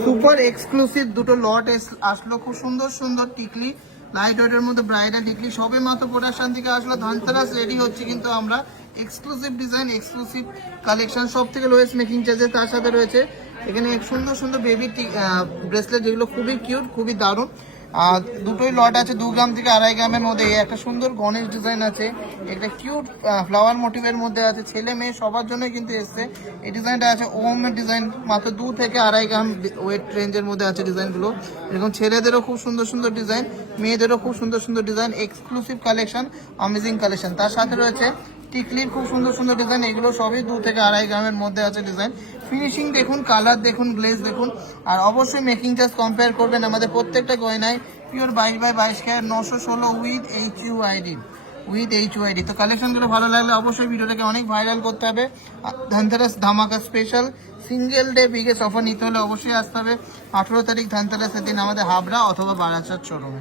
Super exclusive দুটো লট আসলো, খুব সুন্দর সুন্দর টিকলি, লাইট ওয়েটের মধ্যে ব্রাইডাল টিকলি, সবে মাত্র প্রোডাকশন থেকে আসলো। ধনতেরাস রেডি হচ্ছে কিন্তু আমরা, এক্সক্লুসিভ ডিজাইন, এক্সক্লুসিভ কালেকশন, সব থেকে লোয়েস্ট মেকিং চার্জে। তার সাথে রয়েছে এখানে সুন্দর সুন্দর বেবি ব্রেসলেট, যেগুলো খুবই কিউট, খুবই দারুণ। আর দুটোই লট আছে 2 গ্রাম থেকে 2.5 গ্রামের মধ্যে। একটা সুন্দর গণেশ ডিজাইন আছে, একটা কিউট ফ্লাওয়ার মোটিভের মধ্যে আছে, ছেলে মেয়ে সবার জন্য কিন্তু এসছে। এই ডিজাইনটা আছে ওমের ডিজাইন, মাত্র 2 থেকে 2.5 গ্রাম ওয়েট রেঞ্জের মধ্যে আছে ডিজাইনগুলো। এরকম ছেলেদেরও খুব সুন্দর সুন্দর ডিজাইন, মেয়েদেরও খুব সুন্দর সুন্দর design, exclusive collection, amazing collection. তার সাথে রয়েছে টিকলির খুব সুন্দর সুন্দর ডিজাইন, এগুলো সবই 2 থেকে 2.5 গ্রামের মধ্যে আছে ডিজাইন। ফিনিশিং দেখুন, কালার দেখুন, গ্লেজ দেখুন। আর অবশ্যই মেকিং চার্জ কম্পেয়ার করবেন। আমাদের প্রত্যেকটা গয়নায় পিওর 22/22 ক্যারেট 916 উইথ HUID। তো কালেকশনগুলো ভালো লাগলে অবশ্যই ভিডিওটাকে অনেক ভাইরাল করতে হবে। ধনতেরাস ধামাকা special single day biggest offer নিতে হলে অবশ্যই আসতে হবে 18 তারিখ ধনতেরাসের দিন আমাদের হাবড়া অথবা বারাসাত শোরুমে।